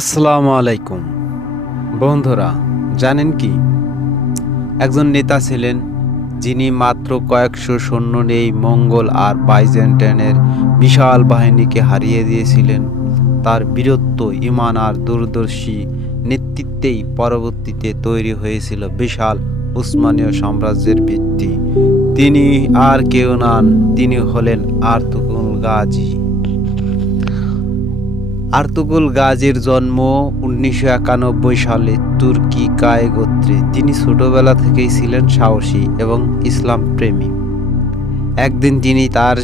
আসসালামু আলাইকুম বন্ধুরা, জানেন কি একজন নেতা ছিলেন যিনি মাত্র কয়েকশো সৈন্য নিয়েই মঙ্গল আর বাইজেন্টাইনের বিশাল বাহিনীকে হারিয়ে দিয়েছিলেন। তার বীরত্ব, ঈমান আর দূরদর্শী নেতৃত্বেই পরবর্তীতে তৈরি হয়েছিল বিশাল উসমানীয় সাম্রাজ্যের ভিত্তি। তিনি আর কেউ নন, তিনি হলেন আর্তুগরুল গাজী। আর্তুগরুল গাজীর জন্ম ১৯৯১ সালে তুর্কি কায় গোত্রে। তিনি ছোটবেলা থেকেই ছিলেন সাহসী এবং ইসলাম প্রেমী। একদিন তিনি তার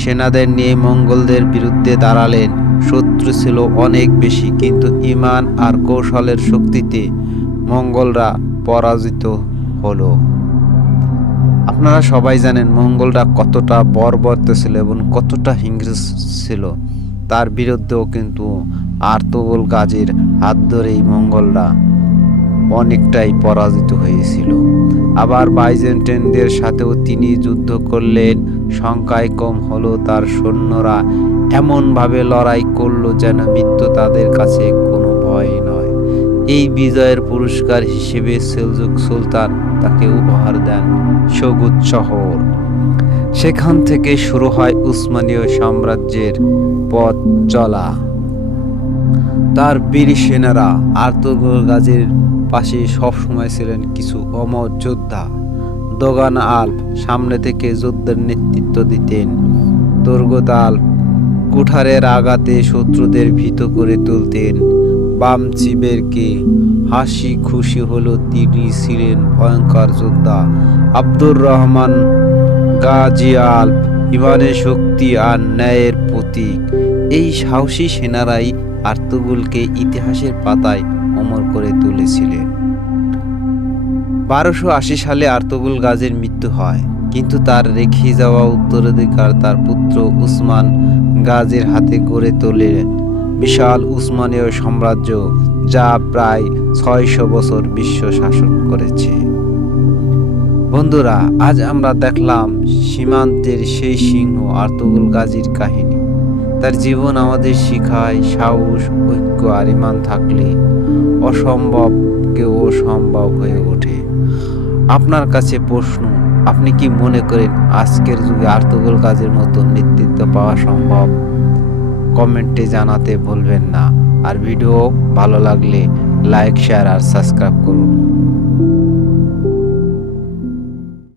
সেনাদের নিয়ে মঙ্গলদের বিরুদ্ধে দাঁড়ালেন। শত্রু ছিল অনেক বেশি, কিন্তু ঈমান আর কৌশলের শক্তিতে মঙ্গলরা পরাজিত হলো। আপনারা সবাই জানেন মঙ্গলরা কতটা বর্বর ছিল এবং কতটা হিংস্র ছিল। তার বিরুদ্ধেও কিন্তু আর্তুগরুল গাজীর হাত ধরেই মঙ্গলরা অনেকটাই পরাজিত হয়েছিল। আবার বাইজেন্টাইনদের সাথেও তিনি যুদ্ধ করলেন। সংখ্যায় কম হলেও তার সৈন্যরা এমনভাবে লড়াই করলো যেন মৃত্যু তাদের কাছে কোনো ভয় নয়। এই বিজয়ের পুরস্কার হিসেবে সেলজুক সুলতান তাকে উপহার দেন সগুত শহর। সেখান থেকে শুরু হয় উসমানীয় সাম্রাজ্যের পথ চলা। তার বীর সেনারা আর্তুগরুল গাজীর পাশে সবসময় ছিলেন কিছু অমর যোদ্ধা। দোগান আল্প সামনে থেকে যুদ্ধের নেতৃত্ব দিতেন। তুর্গত আল্প কুঠারের আঘাতে শত্রুদের ভীত করে তুলতেন। বামচিবেরকে হাসি খুশি হলো, তিনি ছিলেন ভয়ঙ্কর যোদ্ধা। আব্দুর রহমান গাজী আল্প ঈমানের শক্তি আর ন্যায়ের প্রতীক। এই সাহসী সেনারাই আর্তুগরুলকে ইতিহাসের পাতায় অমর করে তুলেছিলেন। ১২৮০ সালে আর্তুগরুল গাজীর মৃত্যু হয়, কিন্তু তার রেখে যাওয়া উত্তরাধিকার তার পুত্র উসমান গাজীর হাতে গড়ে তোলে বিশাল উসমানীয় সাম্রাজ্য, যা প্রায় ৬০০ বছর বিশ্ব শাসন করেছে। বন্ধুরা, আজ আমরা দেখলাম সীমান্তের সেই সিংহ আর্তুগরুল গাজীর কাহিনী। তার জীবন আমাদের শিখায় সাহস, ঐক্য আর ঈমান থাকলে অসম্ভবকেও সম্ভব হয়ে ওঠে। আপনার কাছে প্রশ্ন, আপনি কি মনে করেন আজকের যুগে আর্তুগরুল গাজীর মতো নেতৃত্ব পাওয়া সম্ভব? কমেন্টে জানাতে ভুলবেন না। আর ভিডিও ভালো লাগলে লাইক, শেয়ার আর সাবস্ক্রাইব করুন।